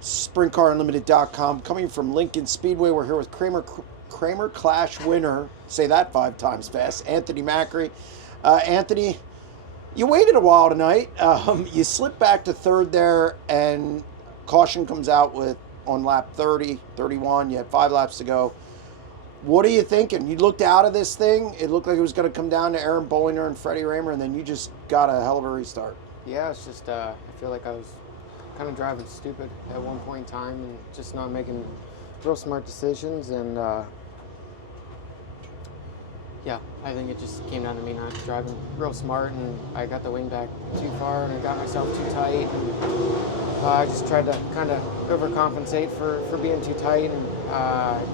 SprintCarUnlimited.com. Coming from Lincoln Speedway, we're here with Kramer Klash winner, say that 5 times fast, Anthony Macri. Anthony, you waited a while tonight. You slipped back to third there, and caution comes out on lap 30, 31. You had 5 laps to go. What are you thinking? You looked out of this thing. It looked like it was going to come down to Aaron Bollinger and Freddie Raymer, and then you just got a hell of a restart. Yeah, it's just I feel like I was kind of driving stupid at one point in time and just not making real smart decisions. And yeah, I think it just came down to me not driving real smart, and I got the wing back too far, and I got myself too tight. And I just tried to kind of overcompensate for being too tight, and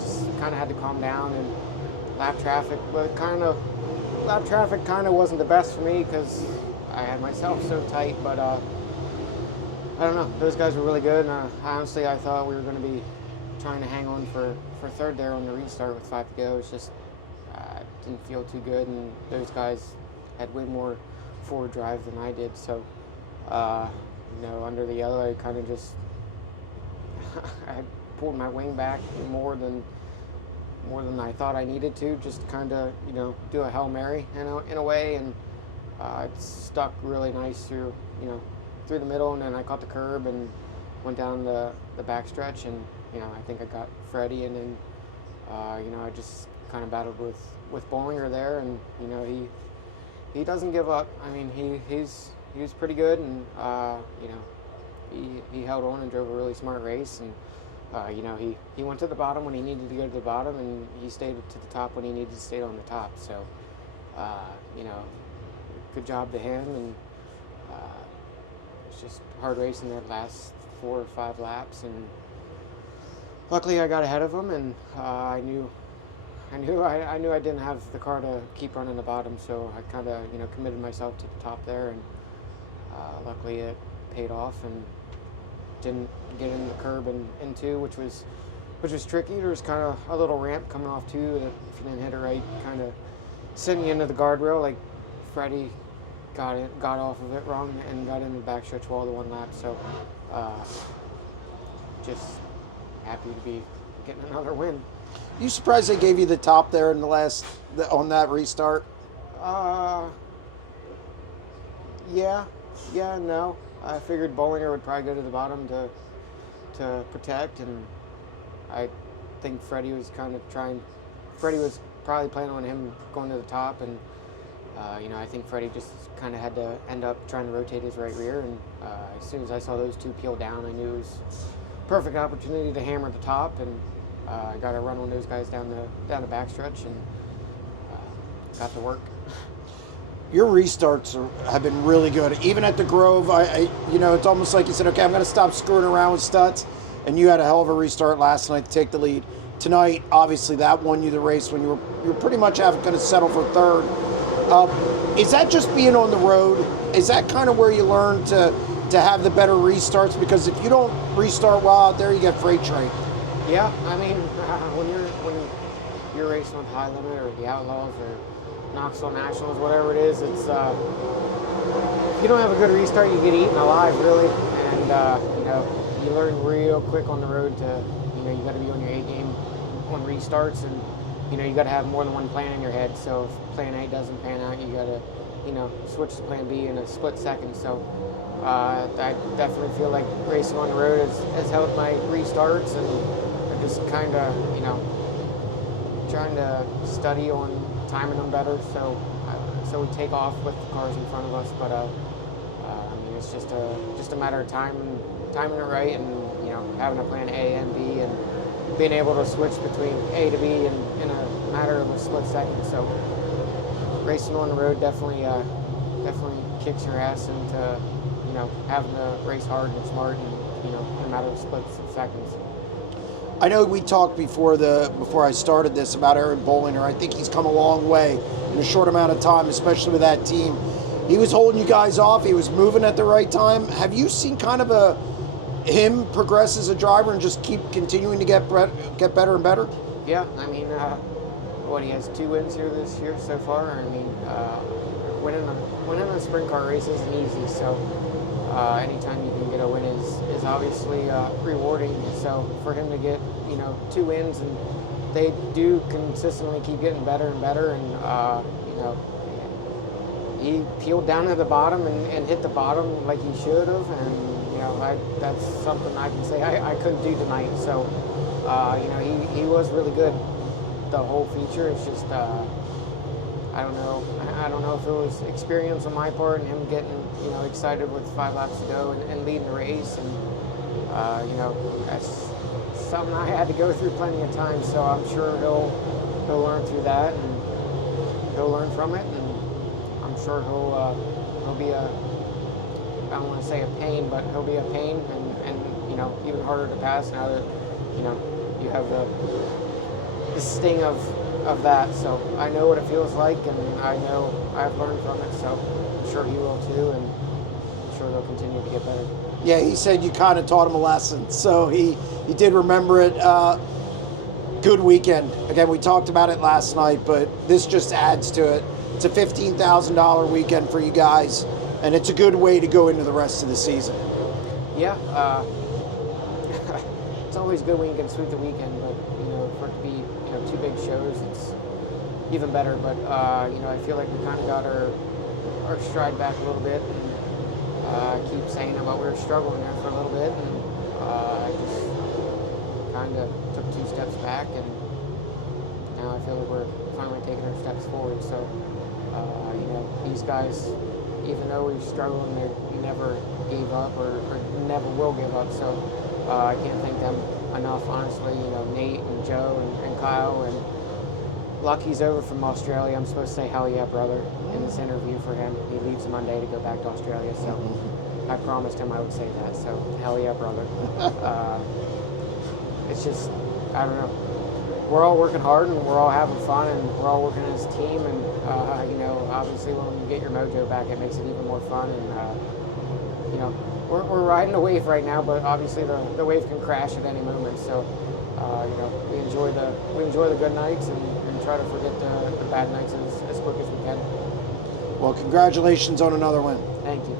just kind of had to calm down. And lap traffic kind of wasn't the best for me because I had myself so tight. But I don't know. Those guys were really good, and honestly, I thought we were going to be trying to hang on for third there on the restart with 5 to go. It's just didn't feel too good, and those guys had way more forward drive than I did. So, under the yellow, I kind of just I pulled my wing back more than I thought I needed to, just kind of do a Hail Mary in a way, and it stuck really nice through the middle, and then I caught the curb and went down the backstretch, and I think I got Freddie, and then I just kind of battled with Bollinger there, and he doesn't give up. I mean, he was pretty good, and he held on and drove a really smart race, and he went to the bottom when he needed to go to the bottom, and he stayed to the top when he needed to stay on the top. So good job to him, and it's just hard racing that last 4 or 5 laps, and luckily I got ahead of him, and I knew I didn't have the car to keep running the bottom, so I kind of committed myself to the top there, and luckily it paid off and didn't get in the curb in 2, which was tricky. There was kind of a little ramp coming off 2 that if you didn't hit it right, kind of sent you into the guardrail. Like Freddie got off of it wrong and got into the backstretch wall the 1 lap. So just happy to be getting another win. You surprised they gave you the top there in on that restart? Yeah, no. I figured Bollinger would probably go to the bottom to protect, and I think Freddie was kind of Freddie was probably planning on him going to the top, and I think Freddie just kind of had to end up trying to rotate his right rear, and as soon as I saw those 2 peel down, I knew it was a perfect opportunity to hammer the top, and I got a run on those guys down the backstretch, and got to work. Your restarts have been really good. Even at the Grove, it's almost like you said, okay, I'm going to stop screwing around with studs, and you had a hell of a restart last night to take the lead. Tonight, obviously, that won you the race when you were pretty much going to settle for third. Is that just being on the road? Is that kind of where you learn to have the better restarts? Because if you don't restart well out there, you get freight train. Yeah, I mean, when you're racing with High Limit or the Outlaws or Knoxville Nationals, whatever it is, it's if you don't have a good restart, you get eaten alive, really. And you learn real quick on the road to you got to be on your A game on restarts, and you got to have more than one plan in your head. So if Plan A doesn't pan out, you got to switch to Plan B in a split second. So I definitely feel like racing on the road has helped my restarts, and I'm just kind of trying to study on timing them better, so we take off with the cars in front of us. But I mean, it's just a matter of timing it right, and having a plan A and B, and being able to switch between A to B in a matter of a split second. So racing on the road definitely kicks your ass into having to race hard and smart, and in a matter of splits of seconds. I know we talked before I started this about Aaron Bollinger. I think he's come a long way in a short amount of time, especially with that team. He was holding you guys off. He was moving at the right time. Have you seen kind of him progress as a driver and just keep continuing to get better and better? Yeah, I mean, he has 2 wins here this year so far. I mean, winning a sprint car race isn't easy, so anytime you can get a win is obviously rewarding. So for him to get 2 wins, and they do consistently keep getting better and better, and he peeled down to the bottom and hit the bottom like he should have, and that's something I can say I couldn't do tonight. So he was really good the whole feature. It's just I don't know if it was experience on my part and him getting excited with 5 laps to go and leading the race, and that's something I had to go through plenty of times. So I'm sure he'll learn through that, and he'll learn from it, and I'm sure he'll be I don't want to say a pain, but he'll be a pain, and even harder to pass now that you have the sting of that. So I know what it feels like, and I know I've learned from it, so I'm sure he will too, and I'm sure they'll continue to get better. Yeah, he said you kind of taught him a lesson, so he did remember it. Good weekend. Again, we talked about it last night, but this just adds to it. It's a $15,000 weekend for you guys, and it's a good way to go into the rest of the season. Yeah, it's always good when you can sweep the weekend, but for it to be 2 big shows, it's even better. But I feel like we kind of got our stride back a little bit, and I keep saying about we were struggling there for a little bit, and I just kind of took 2 steps back, and now I feel like we're finally taking our steps forward. So these guys, even though we've struggled, they never gave up or never will give up. So I can't thank them enough, honestly. Nate and Joe and Kyle, and Lucky's over from Australia. I'm supposed to say hell yeah, brother, in this interview for him. He leaves Monday to go back to Australia, so I promised him I would say that. So hell yeah, brother. It's just, I don't know. We're all working hard, and we're all having fun, and we're all working as a team, and obviously when you get your mojo back, it makes it even more fun. And we're riding a wave right now, but obviously the wave can crash at any moment. So we enjoy the good nights, and try to forget the bad nights as quick as we can. Well, congratulations on another win. Thank you.